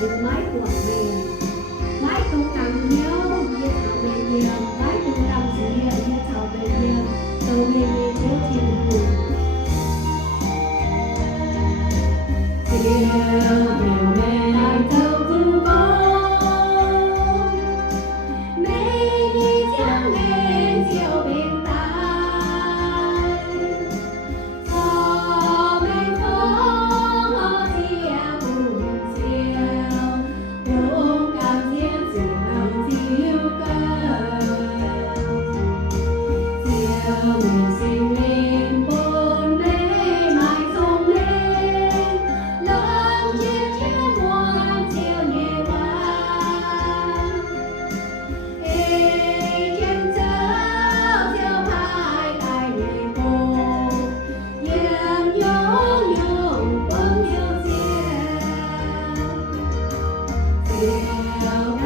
những mái của mình, mái cùng cạnh nhau như thảo về nhiều, mái cùng làm gì như thảo về nhiều, tôi mình đi theo thiên đường. Chiều chiều về lại thơ vương bóng, mê đi chẳng nghe chiều bên tai, gió bên phố ngõ chia buồn chiều, lúc cảm giác chiều chiều cao, chiều mình sinh linh bốn bề mãi không lên, lẫn chiếc chiếu muôn chiều nhẹ qua. Ê chân chớ chiều hai tay nhẹ cô, nhẹ nhõm nhung bóng chiều chiều. Chiều